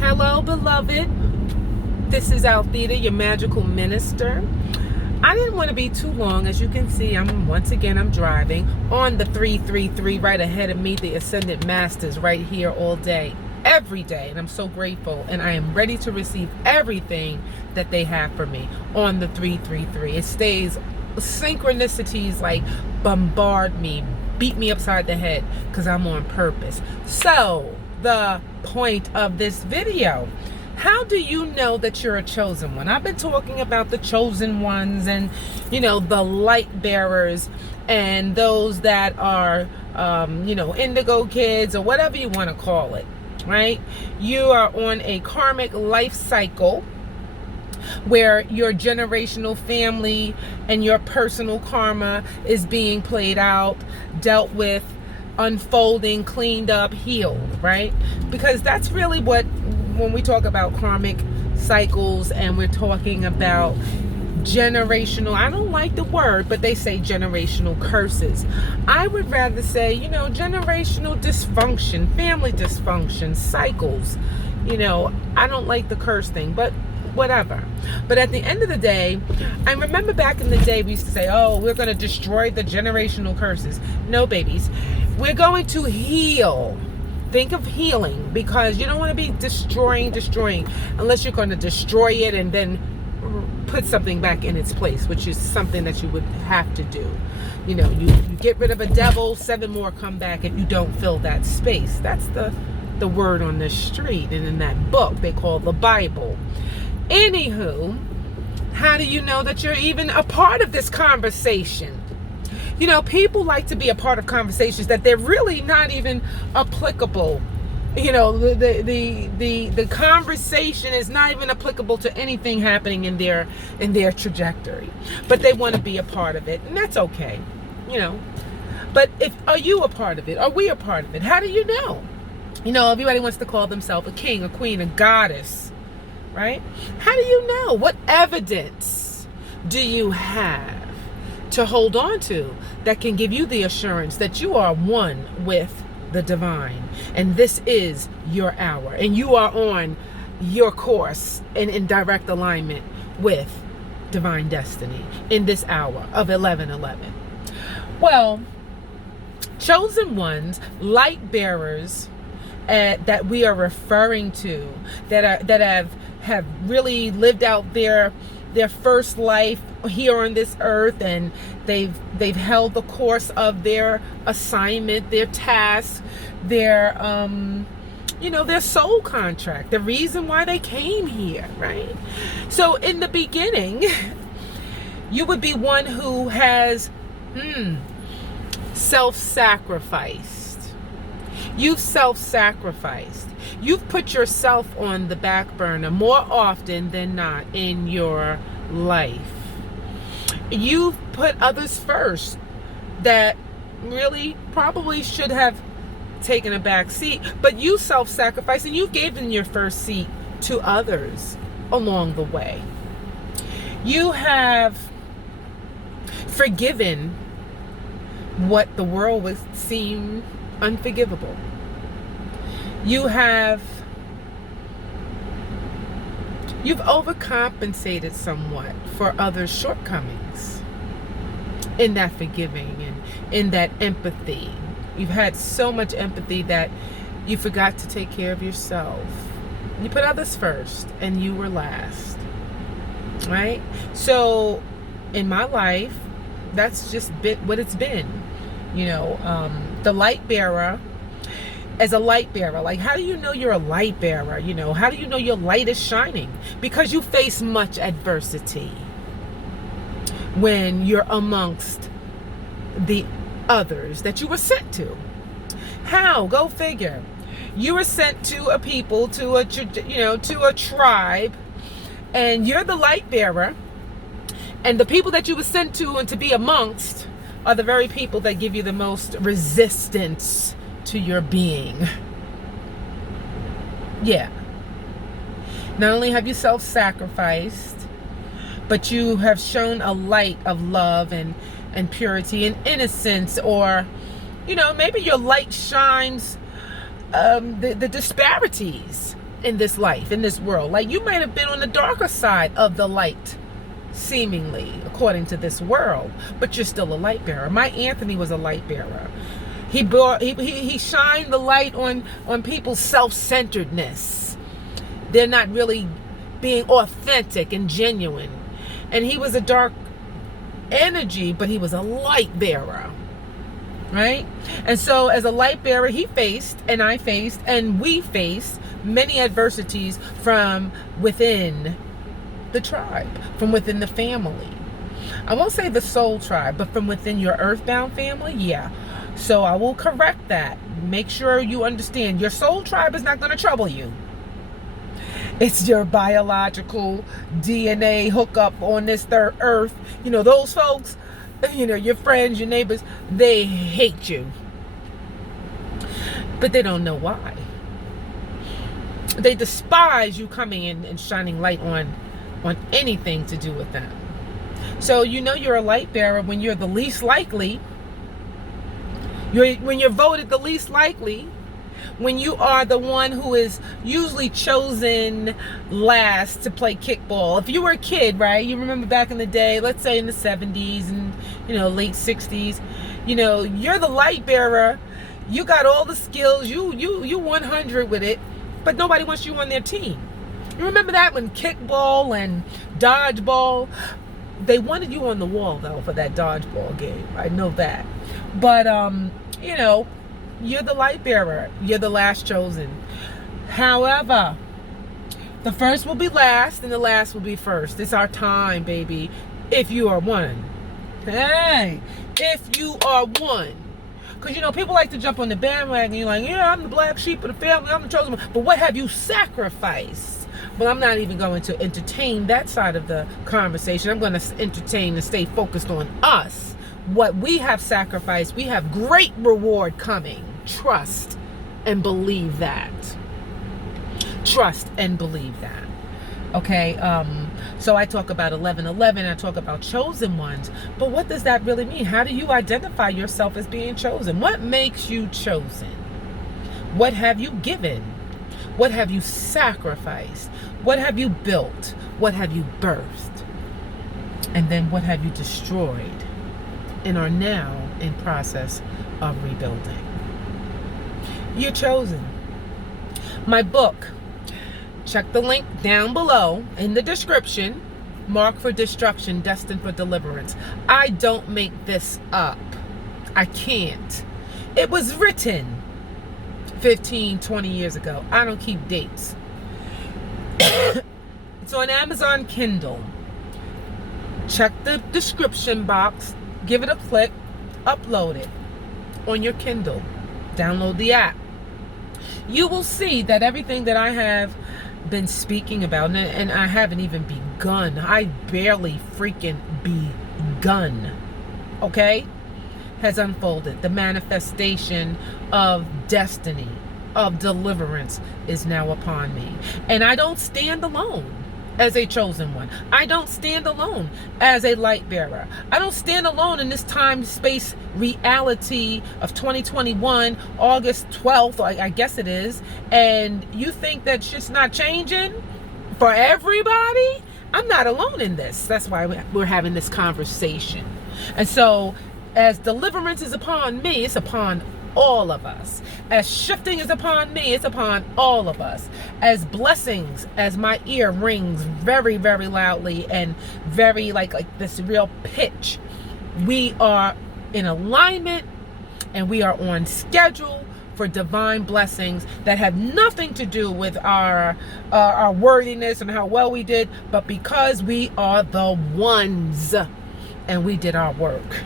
Hello, beloved. This is Althea, your magical minister. I didn't want to be too long. As you can see, I'm driving on the 333 right ahead of me. The Ascended Masters right here all day, every day. And I'm so grateful. And I am ready to receive everything that they have for me on the 333. It stays synchronicities like bombard me, beat me upside the head because I'm on purpose. So the point of this video: how do you know that you're a chosen one? I've been talking about the chosen ones and, the light bearers and those that are, indigo kids or whatever you want to call it, right? You are on a karmic life cycle where your generational family and your personal karma is being played out, dealt with, unfolding, cleaned up, healed, right? Because that's really what, when we talk about karmic cycles and we're talking about generational, I don't like the word, but they say generational curses. I would rather say, generational dysfunction, family dysfunction, cycles. I don't like the curse thing, but whatever. But at the end of the day, I remember back in the day we used to say, oh, we're going to destroy the generational curses. No, babies. We're going to heal. Think of healing, because you don't want to be destroying unless you're going to destroy it and then put something back in its place, which is something that you would have to do. You get rid of a devil, 7 more come back if you don't fill that space. That's the word on the street and in that book they call the Bible. Anywho, how do you know that you're even a part of this conversation? People like to be a part of conversations that they're really not even applicable. The conversation is not even applicable to anything happening in their trajectory, but they want to be a part of it, and that's okay. But are you a part of it? Are we a part of it? How do you know? Everybody wants to call themselves a king, a queen, a goddess, right? How do you know? What evidence do you have to hold on to that can give you the assurance that you are one with the divine, and this is your hour, and you are on your course and in direct alignment with divine destiny in this hour of 11:11? Well, chosen ones, light bearers, that we are referring to, that have really lived out their first life here on this earth, and they've held the course of their assignment, their task, their soul contract, the reason why they came here, right? So in the beginning, you would be one who has self-sacrificed. You've self-sacrificed. You've put yourself on the back burner more often than not in your life. You've put others first that really probably should have taken a back seat, but you self-sacrificed and you gave them your first seat to others along the way. You have forgiven what the world would seem unforgivable. You've overcompensated somewhat for others' shortcomings in that forgiving and in that empathy. You've had so much empathy that you forgot to take care of yourself. You put others first and you were last, right? So in my life, that's just what it's been. The light bearer, as a light bearer, like, how do you know you're a light bearer? How do you know your light is shining? Because you face much adversity when you're amongst the others that you were sent to. How? Go figure. You were sent to a people, to a tribe, and you're the light bearer, and the people that you were sent to and to be amongst are the very people that give you the most resistance to your being. Yeah. Not only have you self-sacrificed, but you have shown a light of love and purity and innocence, or maybe your light shines the disparities in this life, in this world. Like, you might have been on the darker side of the light, seemingly, according to this world, but you're still a light bearer. My Anthony was a light bearer. He shined the light on people's self-centeredness. They're not really being authentic and genuine. And he was a dark energy, but he was a light bearer, right? And so as a light bearer, he faced, and I faced, and we faced many adversities from within the tribe, from within the family. I won't say the soul tribe, but from within your earthbound family, yeah. So I will correct that. Make sure you understand your soul tribe is not going to trouble you. It's your biological DNA hookup on this third earth. You know, those folks, you know, your friends, your neighbors, they hate you. But they don't know why. They despise you coming in and shining light on anything to do with them. So you know you're a light bearer when you're the least likely. When you're voted the least likely, when you are the one who is usually chosen last to play kickball. If you were a kid, right, you remember back in the day, let's say in the 70s and, you know, late 60s, you know, you're the light bearer. You got all the skills. You 100 with it, but nobody wants you on their team. You remember that when kickball and dodgeball, they wanted you on the wall though for that dodgeball game. I know that. But you know, you're the light bearer. You're the last chosen. However, the first will be last and the last will be first. It's our time, baby. If you are one. Hey, if you are one. Because, you know, people like to jump on the bandwagon. You're like, yeah, I'm the black sheep of the family. I'm the chosen one. But what have you sacrificed? But I'm not even going to entertain that side of the conversation. I'm going to entertain and stay focused on us. What we have sacrificed, we have great reward coming. Trust and believe that. Trust and believe that. Okay, so I talk about 11:11, I talk about chosen ones, but what does that really mean? How do you identify yourself as being chosen? What makes you chosen? What have you given? What have you sacrificed? What have you built? What have you birthed? And then what have you destroyed and are now in process of rebuilding? You're chosen. My book, check the link down below in the description. Marked for Destruction, Destined for Deliverance. I don't make this up. I can't. It was written 15, 20 years ago. I don't keep dates. It's on Amazon Kindle. Check the description box. Give it a click. Upload it on your Kindle. Download the app. You will see that everything that I have been speaking about, and I haven't even begun. I barely freaking begun. Okay? Has unfolded. The manifestation of destiny, of deliverance is now upon me. And I don't stand alone as a chosen one. I don't stand alone as a light bearer. I don't stand alone in this time, space, reality of 2021, August 12th, I guess it is. And you think that shit's not changing for everybody? I'm not alone in this. That's why we're having this conversation. And so, as deliverance is upon me, it's upon all of us. As shifting is upon me, it's upon all of us. As blessings, as my ear rings very, very loudly and very like this real pitch, we are in alignment and we are on schedule for divine blessings that have nothing to do with our worthiness and how well we did, but because we are the ones and we did our work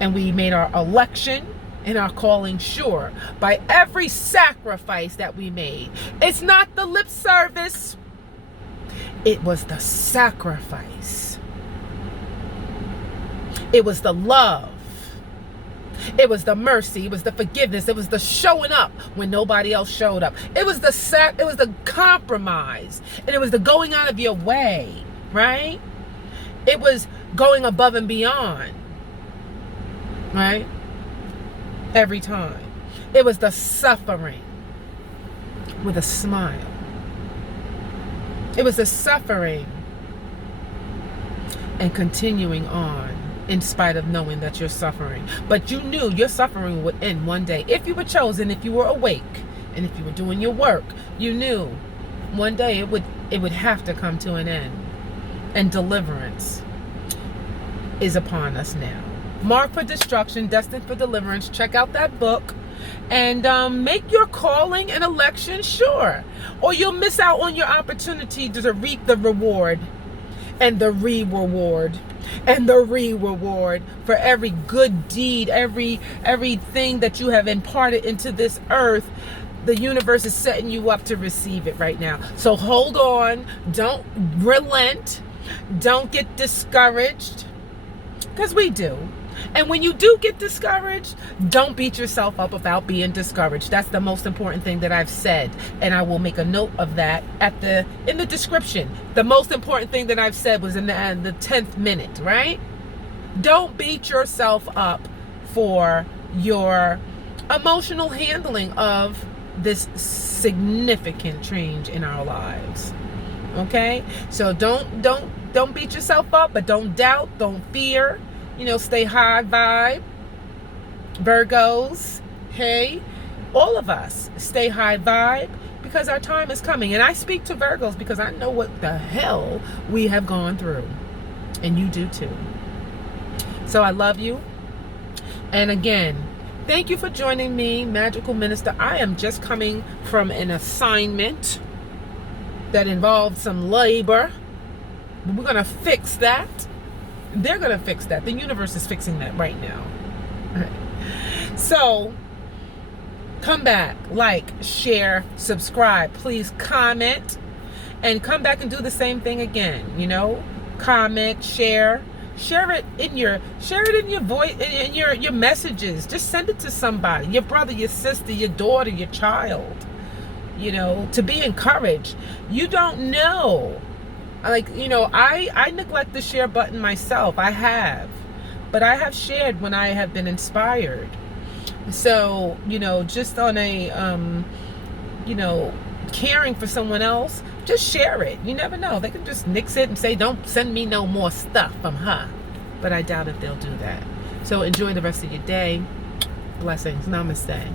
and we made our election and our calling sure by every sacrifice that we made. It's not the lip service. It was the sacrifice. It was the love. It was the mercy. It was the forgiveness. It was the showing up when nobody else showed up. It was the compromise. And it was the going out of your way, right? It was going above and beyond, right? Every time. It was the suffering with a smile. It was a suffering and continuing on in spite of knowing that you're suffering. But you knew your suffering would end one day. If you were chosen, if you were awake, and if you were doing your work, you knew one day it would have to come to an end. And deliverance is upon us now. Marked for destruction, destined for deliverance. Check out that book. And make your calling and election sure. Or you'll miss out on your opportunity to reap the reward. And the re-reward. And the re-reward for every good deed. Everything that you have imparted into this earth. The universe is setting you up to receive it right now. So hold on. Don't relent. Don't get discouraged. Because we do. And when you do get discouraged, don't beat yourself up about being discouraged. That's the most important thing that I've said. And I will make a note of that in the description. The most important thing that I've said was in the 10th minute, right? Don't beat yourself up for your emotional handling of this significant change in our lives. Okay? So don't beat yourself up, but don't doubt, don't fear. Stay high vibe. Virgos, hey, all of us stay high vibe because our time is coming. And I speak to Virgos because I know what the hell we have gone through. And you do too. So I love you. And again, thank you for joining me, Magical Minister. I am just coming from an assignment that involved some labor. We're going to fix that. They're going to fix that. The universe is fixing that right now. All right. So, come back, like, share, subscribe. Please comment and come back and do the same thing again. Comment, share it in your voice, in your messages. Just send it to somebody, your brother, your sister, your daughter, your child. To be encouraged. You don't know. I neglect the share button myself. I have. But I have shared when I have been inspired. So, just on a, caring for someone else, just share it. You never know. They can just nix it and say, don't send me no more stuff from her. But I doubt if they'll do that. So enjoy the rest of your day. Blessings. Namaste.